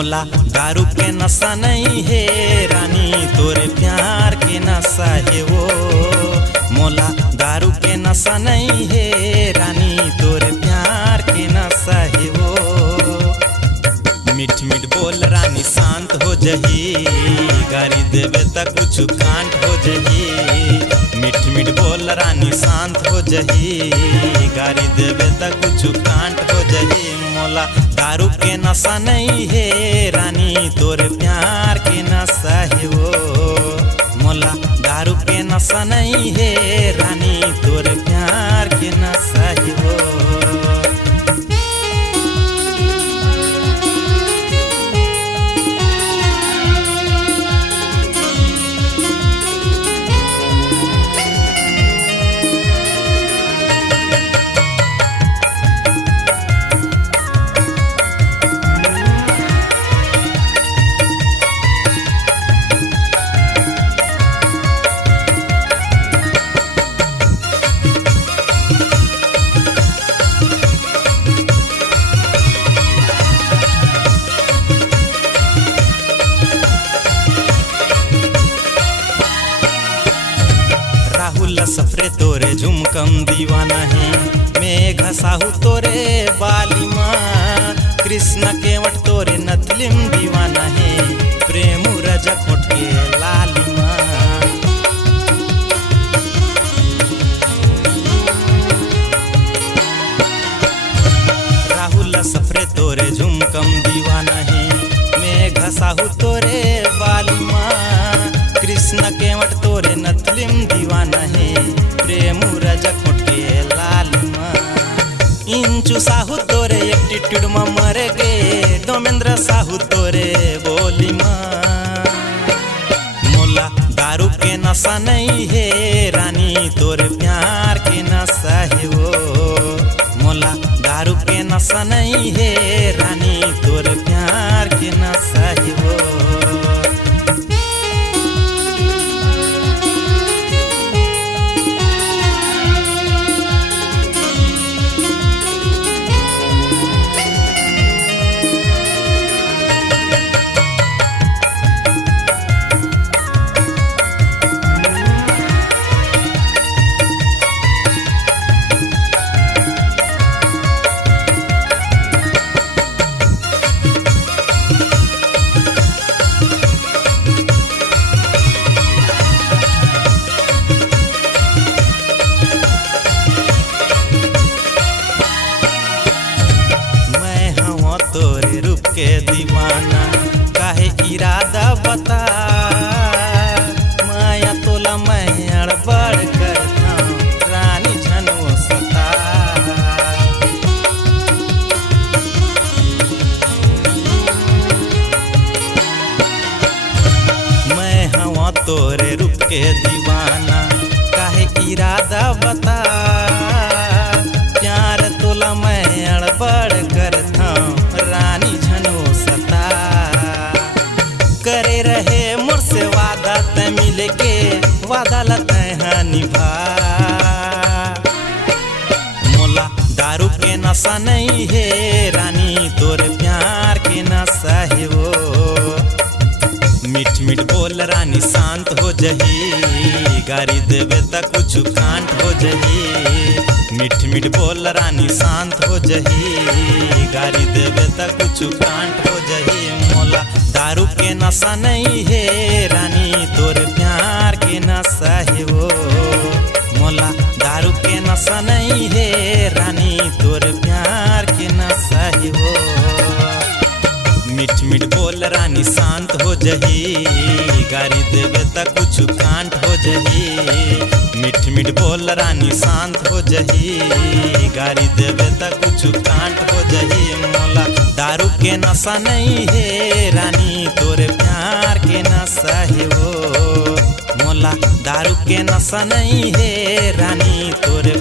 मोला दारू के नशा नहीं है रानी, तोरे प्यार के नशा है वो। मोला दारू के नशा नहीं है रानी, तोरे प्यार के नशा है वो। मीठ मीठ बोल रानी शांत हो जही, गारी देवे तक कुछ कांट हो जही। मीठ मीठ बोल रानी शांत हो जही, गारी देवे तक कुछ कांट हो जही। मोला दारू के नशा नहीं है रानी, तोरे प्यार के नशा है वो। मोला दारू के नशा नहीं है रानी, तोरे प्यार के नशा है वो। सफरे तोरे झुमकम दीवाना है, मैं घसाहू तोरे बालिमा। कृष्ण केवट तोरे नथलिम दीवाना है, प्रेम रजक होठ के लालिमा। राहुल सफरे तोरे झुमकम दीवाना है, मैं घसाहू तोरे बालिमा। कृष्ण केवट तोरे नथलिम दीवाना है, प्रेम रजक होठ के लालिमा। इंचु साहू तोरे एटीट्यूड में मर गे, डोमेंद्र साहू तोरे बोली माँ। मोला दारू के नशा नहीं है रानी, तोरे प्यार के नशा है वो। मोला दारू के नशा नहीं है रानी, तोरे प्यार के नशा है वो। तोरे रूप के दीवाना काहे इरादा बता। माया तोला मैं अड़बड़ करता रानी झनो सता। मैं हवा तोरे रूप के दीवाना काहे इरादा बता। प्यार तोला मैं अड़बड़ करता रानी झनो सता। करे रहे मोर से वादा तय मिले के, वादा लतय निभा। मोला दारू के नशा नहीं है रानी, तोरे प्यार के नशा है वो। मीठ मीठ बोल रानी शांत हो जही, गारी देवे तक कुछ कांट हो जही। मीठ मीठ बोल रानी शांत हो जही, गारी देवे तक कुछ कांट हो जही। मोला दारू के नशा नहीं है रानी, तोरे प्यार के नशा है वो। मोला दारू के नशा नहीं है रानी, तोरे प्यार के नशा है वो। मीठ मीठ बोल रानी शांत हो जही, गारी देवे तक कुछ कांट हो जही। मीठ मीठ बोल रानी शांत हो जही, गारी देवे तक कुछ कांट हो जही। मोला दारू के नशा नहीं है रानी, तोरे प्यार के नशा है वो। मोला दारू के नशा नहीं है रानी, तोरे